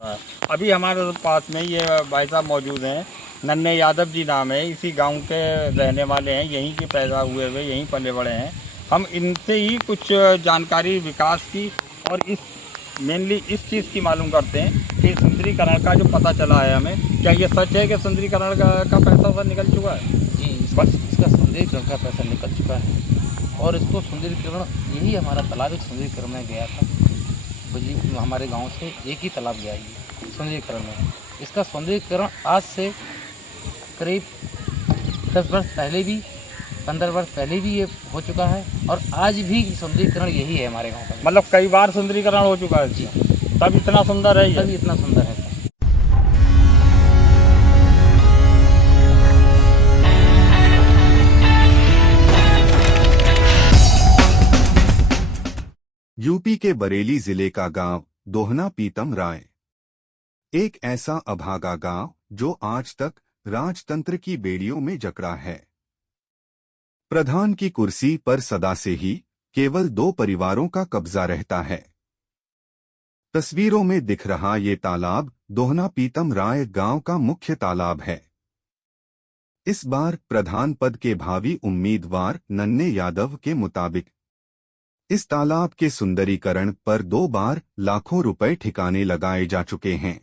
अभी हमारे पास में ये भाई साहब मौजूद हैं, नन्हे यादव जी नाम है, इसी गांव के रहने वाले हैं, यहीं के पैदा हुए हुए, यहीं पले बड़े हैं। हम इनसे ही कुछ जानकारी विकास की और इस मेनली इस चीज़ की मालूम करते हैं कि सुंदरीकरण का जो पता चला है हमें, क्या ये सच है कि सुंदरीकरण का पैसा निकल चुका है? जी, इसका सुंदरीकरण का पैसा निकल चुका है और इसको सुंदरीकरण यही हमारा तालाब एक सुंदरीकरण में गया था। बिजली हमारे गांव से एक ही तालाब गया है सुंदरीकरण में। इसका सुंदरीकरण आज से करीब 10 वर्ष पहले भी 15 वर्ष पहले भी ये हो चुका है और आज भी सुंदरीकरण यही है हमारे गांव का। मतलब कई बार सुंदरीकरण हो चुका है जी, तब इतना सुंदर है ये। तभी इतना सुंदर है। यूपी के बरेली जिले का गांव दोहना पीतम राय एक ऐसा अभागा गांव जो आज तक राजतंत्र की बेड़ियों में जकड़ा है। प्रधान की कुर्सी पर सदा से ही केवल 2 परिवारों का कब्जा रहता है। तस्वीरों में दिख रहा ये तालाब दोहना पीतम राय गांव का मुख्य तालाब है। इस बार प्रधान पद के भावी उम्मीदवार नन्हे यादव के मुताबिक इस तालाब के सुंदरीकरण पर 2 बार लाखों रुपए ठिकाने लगाए जा चुके हैं।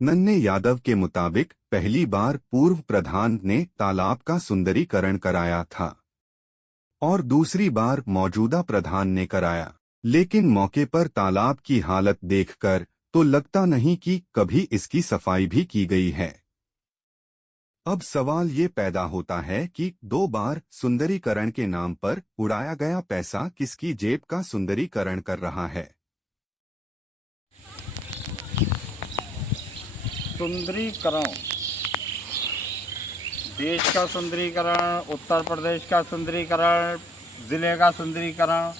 नन्हे यादव के मुताबिक पहली बार पूर्व प्रधान ने तालाब का सुंदरीकरण कराया था और दूसरी बार मौजूदा प्रधान ने कराया, लेकिन मौके पर तालाब की हालत देखकर तो लगता नहीं कि कभी इसकी सफाई भी की गई है। अब सवाल ये पैदा होता है कि 2 बार सुंदरीकरण के नाम पर उड़ाया गया पैसा किसकी जेब का सुंदरीकरण कर रहा है। सुंदरीकरण, देश का सुंदरीकरण, उत्तर प्रदेश का सुंदरीकरण, जिले का सुंदरीकरण,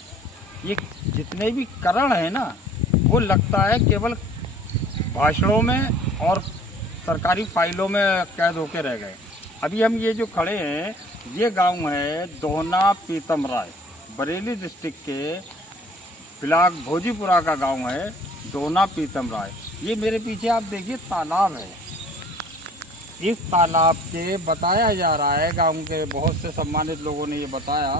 ये जितने भी करण है ना, वो लगता है केवल भाषणों में और सरकारी फाइलों में कैद होके रह गए। अभी हम ये जो खड़े हैं, ये गांव है दोहना पीतम राय, बरेली डिस्ट्रिक्ट के ब्लॉक भोजीपुरा का गांव है दोहना पीतम राय। ये मेरे पीछे आप देखिए तालाब है। इस तालाब के बताया जा रहा है, गांव के बहुत से सम्मानित लोगों ने ये बताया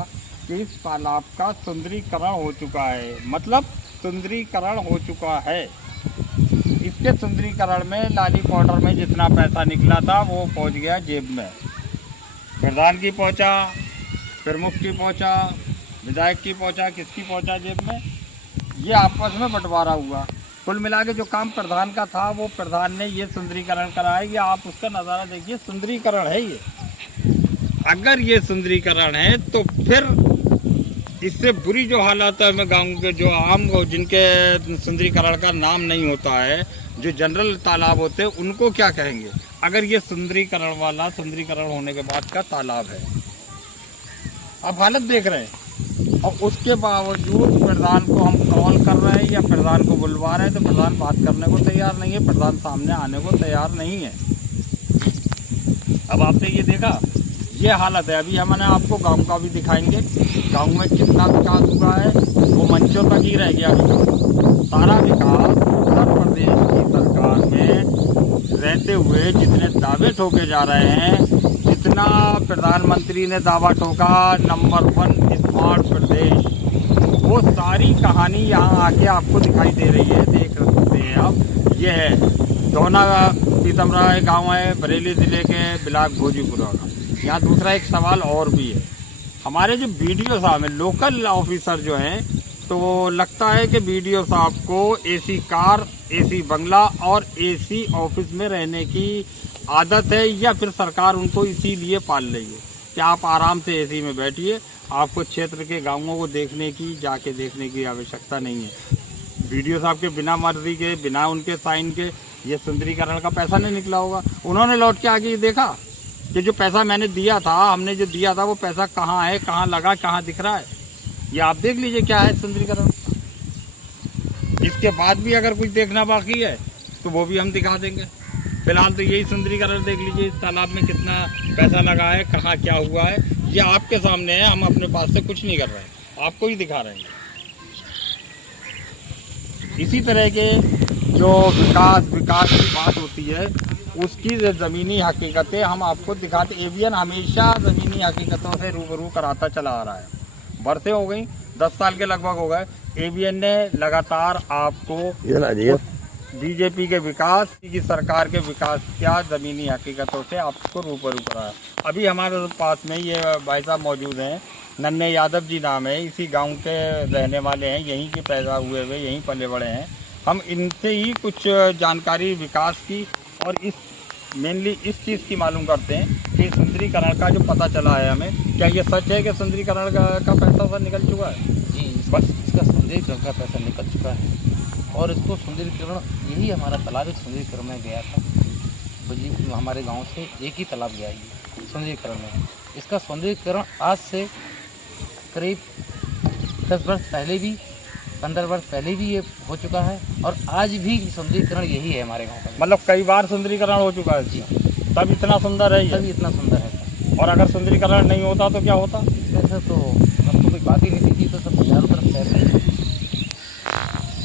कि इस तालाब का सुंदरीकरण हो चुका है, मतलब सुंदरीकरण हो चुका है। इसके सुंदरीकरण में लाली पाउडर में जितना पैसा निकला था वो पहुंच गया जेब में। प्रधान की पहुंचा, प्रमुख की पहुंचा, विधायक की पहुंचा, किसकी पहुंचा जेब में, ये आपस में बंटवारा हुआ। कुल मिला के जो काम प्रधान का था वो प्रधान ने ये सुंदरीकरण कराया। ये आप उसका नज़ारा देखिए, सुंदरीकरण है ये। अगर ये सुंदरीकरण है तो फिर इससे बुरी जो हालत है गाँव के जो आम जिनके सुंदरीकरण का नाम नहीं होता है, जो जनरल तालाब होते हैं, उनको क्या कहेंगे अगर ये सुंदरीकरण वाला सुंदरीकरण होने के बाद का तालाब है। आप हालत देख रहे हैं और उसके बावजूद प्रधान को हम कॉल कर रहे हैं या प्रधान को बुलवा रहे हैं तो प्रधान बात करने को तैयार नहीं है, प्रधान सामने आने को तैयार नहीं है। अब आपने ये देखा, ये हालत है। अभी हमने आपको गांव का भी दिखाएंगे, गांव में कितना विकास हुआ है, वो मंचों तक ही रह गया। सारा विकास उत्तर प्रदेश की सरकार में रहते हुए जितने दावे ठोके जा रहे हैं, जितना प्रधानमंत्री ने दावा ठोका नंबर 1 स्मार्ट प्रदेश, वो सारी कहानी यहाँ आके आपको दिखाई दे रही है। देख सकते हैं आप, ये है दोहना पीतम राय गाँव है, बरेली जिले के ब्लॉक भोजीपुरा का। यहाँ दूसरा एक सवाल और भी है, हमारे जो बीडीओ साहब हैं, लोकल ऑफिसर जो हैं, तो लगता है कि बीडीओ साहब को एसी कार, एसी बंगला और एसी ऑफिस में रहने की आदत है, या फिर सरकार उनको इसीलिए पाल रही है कि आप आराम से एसी में बैठिए, आपको क्षेत्र के गांवों को जाके देखने की आवश्यकता नहीं है। बीडीओ साहब के बिना मर्जी के, बिना उनके साइन के ये सुंदरीकरण का पैसा नहीं निकला होगा। उन्होंने लौट के आगे देखा कि जो पैसा मैंने दिया था, हमने जो दिया था, वो पैसा कहाँ है, कहाँ लगा, कहाँ दिख रहा है, ये आप देख लीजिए क्या है सुंदरीकरण। इसके बाद भी अगर कुछ देखना बाकी है तो वो भी हम दिखा देंगे। फिलहाल तो यही सुंदरीकरण देख लीजिए, इस तालाब में कितना पैसा लगा है, कहाँ क्या हुआ है, ये आपके सामने है। हम अपने पास से कुछ नहीं कर रहे हैं, आपको ही दिखा रहे हैं। इसी तरह के जो विकास की बात होती है उसकी ज़मीनी हकीकतें हम आपको दिखाते। एवीएन हमेशा ज़मीनी हकीकतों से रूबरू कराता चला आ रहा है। बरसें हो गई, 10 साल के लगभग हो गए, एवीएन ने लगातार आपको बीजेपी के विकास की सरकार के विकास क्या ज़मीनी हकीकतों से आपको रूबरू कराया। अभी हमारे पास में ये भाई साहब मौजूद हैं, नन्हे यादव जी नाम है, इसी गांव के रहने वाले हैं, यहीं के पैदा हुए हुए, यहीं पले बड़े हैं। हम इनसे ही कुछ जानकारी विकास की और इस मेनली इस चीज़ की मालूम करते हैं कि सुंदरीकरण का जो पता चला है हमें, क्या ये सच है कि सुंदरीकरण का पैसा निकल चुका है? जी, इसका सुंदरीकरण का पैसा निकल चुका है और इसको सुंदरीकरण, यही हमारा तालाब एक सुंदरीकरण में गया था। बजी हमारे गांव से एक ही तालाब गया है सुंदरीकरण में। इसका सुंदरीकरण आज से करीब 10 वर्ष पहले भी, 15 वर्ष पहले भी ये हो चुका है और आज भी सुंदरीकरण यही है हमारे गांव का। मतलब कई बार सुंदरीकरण हो चुका है जी, तब इतना सुंदर है ये। तभी इतना सुंदर है सर। और अगर सुंदरीकरण नहीं होता तो क्या होता? वैसे तो अब तो कोई बात ही नहीं थी, तो सब चारों तरफ फैल रही है।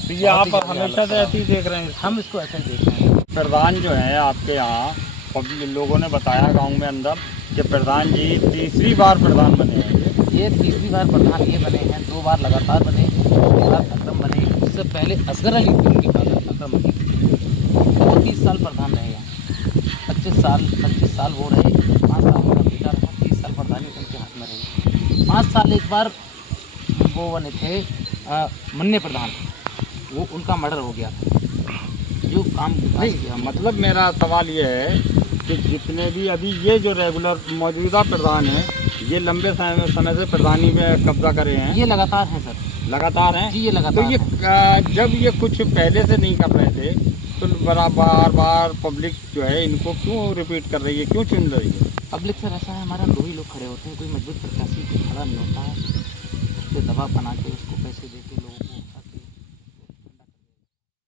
तो ये आप हमेशा से ऐसे ही देख रहे हैं? हम इसको ऐसे ही देख रहे हैं। प्रधान जो है आपके यहाँ, लोगों ने बताया गांव में अंदर कि प्रधान जी तीसरी बार प्रधान बने हैं। ये तीसरी बार प्रधान ये बने हैं, 2 बार लगातार बने, 2 बार अकरम बने। इससे पहले असगर अली थी उनकी फादर, अकरम अली, वो 30 साल प्रधान रहे हैं। 25 साल वो रहे, 5 साल उनका बेटा रहा, 30 साल प्रधानी उनके हाथ में रही। 5 साल एक बार वो बने थे मन्ने प्रधान, वो उनका मर्डर हो गया था। जो काम नहीं, मतलब मेरा सवाल ये है कि जितने भी अभी ये जो रेगुलर मौजूदा प्रधान हैं, ये लंबे समय से प्रधानी में कब्जा करे हैं। ये लगातार हैं सर, लगातार हैं जी, ये लगातार। तो ये जब ये कुछ पहले से नहीं कर रहे थे तो बार बार पब्लिक जो है इनको क्यों रिपीट कर रही है, क्यों चुन रही है? पब्लिक सर ऐसा है, हमारा 2 ही लोग खड़े होते हैं, कोई मजबूत प्रत्याशी खड़ा नहीं होता है, उस पर दबाव बना के उसको पैसे